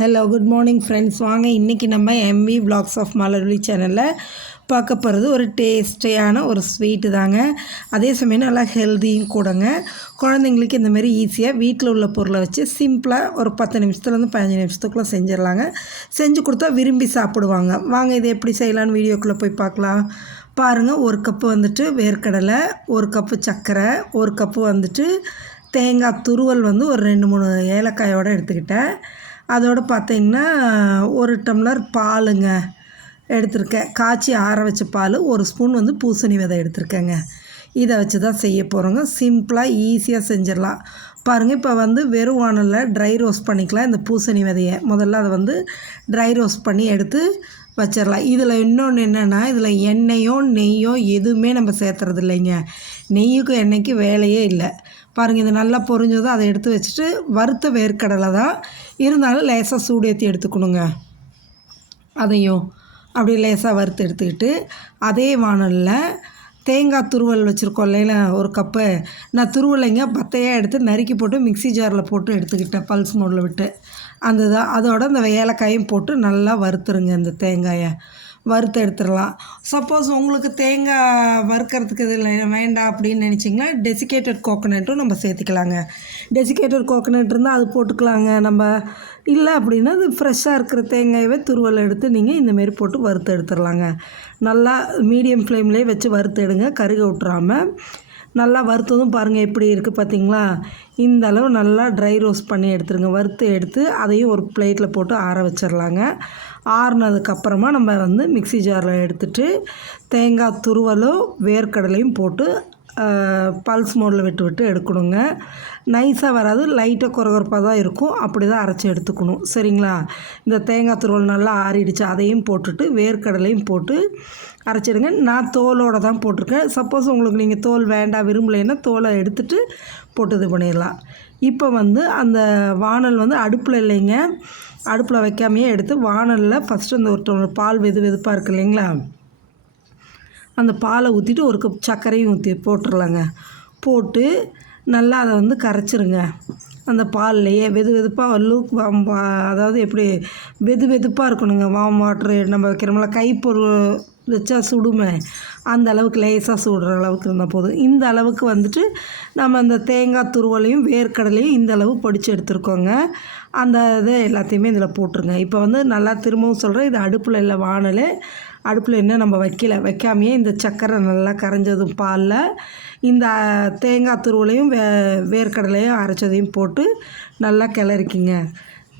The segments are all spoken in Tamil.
ஹலோ குட் மார்னிங் ஃப்ரெண்ட்ஸ் வாங்க இன்றைக்கி நம்ம எம்வி vlogs ஆஃப் மலர்வழி சேனலில் பார்க்க போகிறது ஒரு டேஸ்டியான ஒரு ஸ்வீட்டு தாங்க. அதே சமயம் நல்லா ஹெல்த்தியும் கூடங்க. குழந்தைங்களுக்கு இந்த மாதிரி ஈஸியாக வீட்டில் உள்ள பொருளை வச்சு சிம்பிளாக ஒரு பத்து நிமிஷத்துலேருந்து பதினஞ்சு நிமிஷத்துக்குள்ளே செஞ்சிடலாங்க. செஞ்சு கொடுத்தா விரும்பி சாப்பிடுவாங்க. வாங்க இதை எப்படி செய்யலான்னு வீடியோக்குள்ளே போய் பார்க்கலாம். பாருங்கள் ஒரு கப்பு வந்துட்டு வேர்க்கடலை ஒரு கப்பு சர்க்கரை ஒரு கப்பு வந்துட்டு தேங்காய் துருவல் வந்து ஒரு ரெண்டு மூணு ஏலக்காயோடு எடுத்துக்கிட்டேன். அதோடு பார்த்தீங்கன்னா ஒரு டம்ளர் பாலுங்க எடுத்திருக்கேன். காய்ச்சி ஆற வச்ச பால் ஒரு ஸ்பூன் வந்து பூசணி விதை எடுத்திருக்கேங்க. இதை வச்சு தான் செய்ய போகிறோங்க சிம்பிளாக ஈஸியாக செஞ்சிடலாம். பாருங்கள் இப்போ வந்து வெறும் வானலில் ட்ரை ரோஸ்ட் பண்ணிக்கலாம். இந்த பூசணி விதையை முதல்ல அதை வந்து ட்ரை ரோஸ்ட் பண்ணி எடுத்து வச்சிடலாம். இதில் இன்னொன்று என்னென்னா இதில் எண்ணெயோ நெய்யோ எதுவுமே நம்ம சேர்த்துறது இல்லைங்க. நெய்யுக்கும் எண்ணெய்க்கும் வேலையே இல்லை. பாருங்கள் இது நல்லா பொரிஞ்சதும் அதை எடுத்து வச்சுட்டு வறுத்த வேர்க்கடலை தான். இருந்தாலும் லேசாக சூடேற்றி எடுத்துக்கணுங்க. அதையும் அப்படி லேசாக வறுத்து எடுத்துக்கிட்டு அதே வானலில் தேங்காய் துருவல் வச்சுருக்கோம் இல்லையில ஒரு கப்பு. நான் துருவலைங்க பத்தையாக எடுத்து நறுக்கி போட்டு மிக்ஸி ஜாரில் போட்டு எடுத்துக்கிட்டேன் பல்ஸ் மோடில் விட்டு. அந்த தான் அதோட இந்த ஏலக்காயும் போட்டு நல்லா வறுத்துருங்க இந்த தேங்காயை. வறுத்து எடுத்துடலாம். சப்போஸ் உங்களுக்கு தேங்காய் வறுக்கிறதுக்கு இதில் வேண்டாம் அப்படின்னு நினச்சிங்கன்னா டெசிகேட்டட் கோகோனட்டும் நம்ம சேர்த்துக்கலாங்க. டெசிகேட்டட் கோகோனட் இருந்தால் அது போட்டுக்கலாங்க. நம்ம இல்லை அப்படின்னா அது ஃப்ரெஷ்ஷாக இருக்கிற தேங்காயவே துருவல் எடுத்து நீங்கள் இந்தமாரி போட்டு வறுத்து எடுத்துடலாங்க. நல்லா மீடியம் ஃப்ளேம்லேயே வச்சு வறுத்து எடுங்க. கருக விட்டுறாமல் நல்லா வறுத்ததும் பாருங்கள் எப்படி இருக்குது பார்த்தீங்களா இந்த அளவு நல்லா ட்ரை ரோஸ்ட் பண்ணி எடுத்துருங்க. வறுத்து எடுத்து அதையும் ஒரு பிளேட்டில் போட்டு ஆற வச்சிடலாங்க. ஆறுனதுக்கப்புறமா நம்ம வந்து மிக்ஸி ஜாரில் எடுத்துட்டு தேங்காய் துருவலும் வேர்க்கடலையும் போட்டு பல்ஸ் மோடில் விட்டு விட்டு எடுக்கணுங்க. நைஸாக வராது லைட்டாக குறகுறப்பாக தான் இருக்கும். அப்படி தான் அரைச்சி எடுத்துக்கணும். சரிங்களா? இந்த தேங்காய் துருவல் நல்லா ஆறிடுச்சு. அதையும் போட்டுட்டு வேர்க்கடலையும் போட்டு அரைச்சிடுங்க நான் தோலோடு தான் போட்டிருக்கேன். சப்போஸ் உங்களுக்கு நீங்கள் தோல் வேண்டாம் விரும்பலைன்னா தோலை எடுத்துட்டு போட்டு இது பண்ணிடலாம். இப்போ வந்து அந்த வானல் வந்து அடுப்பில் இல்லைங்க. அடுப்பில் வைக்காமையே எடுத்து வானலில் ஃபஸ்ட்டு அந்த ஒரு டம்ளர் பால் வெது வெதுப்பாக இருக்கு இல்லைங்களா? அந்த பாலை ஊற்றிட்டு ஒரு கப் சர்க்கரையும் ஊற்றி போட்டுடலாங்க போட்டு நல்லா அதை வந்து கரைச்சிருங்க. அந்த பால்லையே வெது வெதுப்பாக லூக் வாம் அதாவது எப்படி வெது வெதுப்பாக இருக்கணுங்க. வாம் வாட்ரு நம்ம வைக்கிறோம்ல கைப்பொருள் வச்சா சுடுமே. அந்த அளவுக்கு லேசாக சுடுற அளவுக்கு இருந்தால் போதும். இந்த அளவுக்கு வந்துட்டு நம்ம அந்த தேங்காய் துருவலையும் வேர்க்கடலையும் இந்த அளவு பொடிச்சு எடுத்துருக்கோங்க. அந்த இதை எல்லாத்தையுமே இதில் போட்டுருங்க. இப்போ வந்து நல்லா திரும்பவும் சொல்கிறேன் இது அடுப்பில் இல்லை வானல். அடுப்பில் என்ன நம்ம வைக்கல வைக்காமையே இந்த சக்கரை நல்லா கரைஞ்சதும் பாலில். இந்த தேங்காய் துருவலையும் வே வேர்க்கடலையும் அரைச்சதையும் போட்டு நல்லா கிளறிக்கிங்க.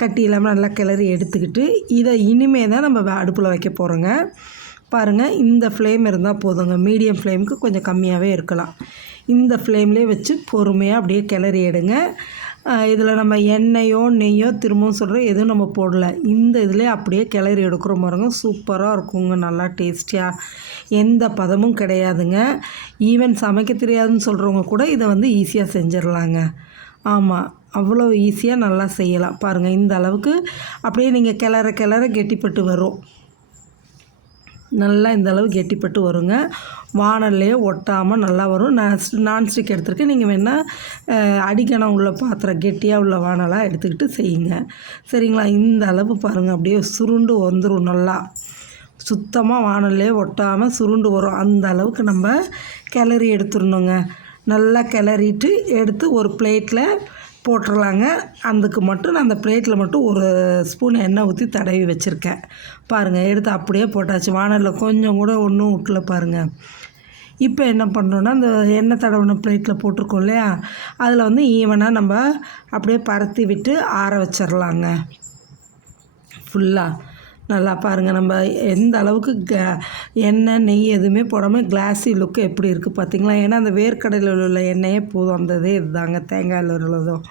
கட்டி இல்லாமல் நல்லா கிளறி எடுத்துக்கிட்டு இதை இனிமே தான் நம்ம அடுப்பில் வைக்க போகிறோங்க பாருங்கள் இந்த ஃப்ளேம் இருந்தால் போதுங்க. மீடியம் ஃப்ளேமுக்கு கொஞ்சம் கம்மியாகவே இருக்கலாம். இந்த ஃப்ளேம்லேயே வச்சு பொறுமையாக அப்படியே கிளறி எடுங்க. இதில் நம்ம எண்ணெயோ நெய்யோ திரும்பவும் சொல்கிறோம் எதுவும் நம்ம போடல. இந்த இதிலே அப்படியே கிளறி எடுக்கிற பாருங்க. சூப்பராக இருக்குங்க நல்லா டேஸ்டியாக எந்த பதமும் கிடையாதுங்க. ஈவன் சமைக்க தெரியாதுன்னு சொல்கிறவங்க கூட இதை வந்து ஈஸியாக செஞ்சிடலாங்க ஆமாம் அவ்வளோ ஈஸியாக நல்லா செய்யலாம். பாருங்கள் இந்த அளவுக்கு அப்படியே நீங்கள் கிளற கிளற கெட்டிப்பட்டு வரும். நல்லா இந்த அளவு கெட்டிப்பட்டு வருங்க. வானல்லையே ஒட்டாமல் நல்லா வரும். நான் நான்ஸ்டிக் எடுத்துருக்கேன். நீங்கள் வேணால் அடிக்கணம் உள்ள பாத்திரம் கெட்டியாக உள்ள வானலாக எடுத்துக்கிட்டு செய்யுங்க. சரிங்களா? இந்த அளவு பாருங்கள் அப்படியே சுருண்டு வந்துடும் நல்லா. சுத்தமாக வானல்லே ஒட்டாமல் சுருண்டு வரும். அந்த அளவுக்கு நம்ம கிளறி எடுத்துடணுங்க. நல்லா கிளறிட்டு எடுத்து ஒரு பிளேட்டில் போட்டுடலாங்க அதுக்கு மட்டும் நான் அந்த பிளேட்டில் மட்டும் ஒரு ஸ்பூன் எண்ணெய் ஊற்றி தடவி வச்சுருக்கேன். பாருங்கள் எடுத்து அப்படியே போட்டாச்சு. வானலில் கொஞ்சம் கூட ஒன்றும் விட்டல பாருங்கள் இப்போ என்ன பண்ணுறோன்னா அந்த எண்ணெய் தடவின பிளேட்டில் போட்டிருக்கோம் இல்லையா? அதில் வந்து ஈவனாக நம்ம அப்படியே பரத்தி விட்டு ஆற வச்சிடலாங்க ஃபுல்லாக நல்லா பாருங்கள் நம்ம எந்த அளவுக்கு க எண்ணெய் நெய் எதுவுமே போடாமல் கிளாஸி லுக்கு எப்படி இருக்குது பார்த்தீங்களா ஏன்னா அந்த வேர்க்கடையில் உள்ள எண்ணெயே போதும். அந்த இதே இதுதாங்க தேங்காயில் உள்ளதும்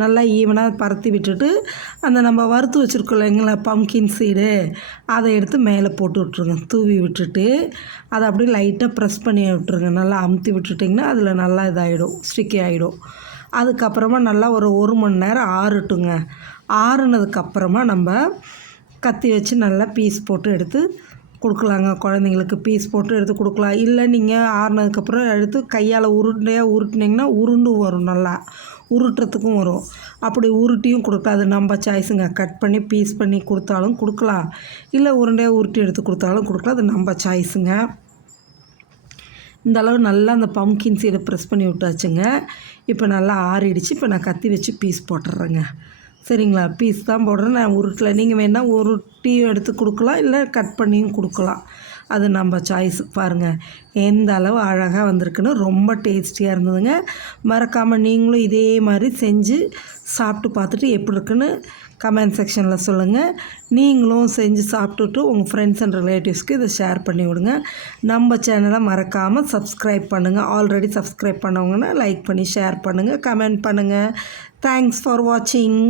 நல்லா ஈவனாக பரத்தி விட்டுட்டு அந்த நம்ம வறுத்து வச்சுருக்கோம் இல்லைங்களா பம்கின் சீடு அதை எடுத்து மேலே போட்டு விட்ருங்க தூவி விட்டுட்டு அதை அப்படியே லைட்டாக ப்ரெஸ் பண்ணி விட்ருங்க நல்லா அமுத்தி விட்டுட்டிங்கன்னா அதில் நல்லா இதாகிடும் ஸ்டிக்கி ஆகிடும் அதுக்கப்புறமா நல்லா ஒரு ஒரு மணி நேரம் ஆறட்டுங்க. ஆறுனதுக்கப்புறமா நம்ம கத்தி வச்சு நல்லா பீஸ் போட்டு எடுத்து கொடுக்கலாங்க. குழந்தைங்களுக்கு பீஸ் போட்டு எடுத்து கொடுக்கலாம். இல்லை நீங்கள் ஆறுனதுக்கப்புறம் எடுத்து கையால் உருண்டையாக உருட்டினீங்கன்னா உருண்டு வரும் நல்லா. உருட்டுறதுக்கும் வரும். அப்படி உருட்டியும் கொடுக்கலாம் அது நம்ம சாய்ஸுங்க கட் பண்ணி பீஸ் பண்ணி கொடுத்தாலும் கொடுக்கலாம். இல்லை உருண்டையாக உருட்டி எடுத்து கொடுத்தாலும் கொடுக்கலாம். அது நம்ம சாய்ஸுங்க இந்த அளவு நல்லா அந்த பம்கின் சீடை ப்ரெஸ் பண்ணி விட்டாச்சுங்க. இப்போ நல்லா ஆறிடுச்சு. இப்போ நான் கத்தி வச்சு பீஸ் போட்டுடுறேங்க சரிங்களா? பீஸ் தான் போடுறேன். நான் உருட்டில் நீங்கள் வேணால் உருட்டியும் எடுத்து கொடுக்கலாம் இல்லை கட் பண்ணியும் கொடுக்கலாம். அது நம்ம சாய்ஸ் பாருங்கள் எந்த அளவு அழகாக வந்திருக்குன்னு ரொம்ப டேஸ்டியாக இருந்ததுங்க. மறக்காமல் நீங்களும் இதே மாதிரி செஞ்சு சாப்பிட்டு பார்த்துட்டு எப்படி இருக்குன்னு கமெண்ட் செக்ஷனில் சொல்லுங்கள் நீங்களும் செஞ்சு சாப்பிட்டுட்டு உங்கள் ஃப்ரெண்ட்ஸ் அண்ட் ரிலேட்டிவ்ஸ்க்கு இதை ஷேர் பண்ணி விடுங்க. நம்ம சேனலை மறக்காமல் சப்ஸ்கிரைப் பண்ணுங்கள் ஆல்ரெடி சப்ஸ்கிரைப் பண்ணவங்கன்னா லைக் பண்ணி ஷேர் பண்ணுங்கள் கமெண்ட் பண்ணுங்கள் தேங்க்ஸ் ஃபார் வாட்சிங்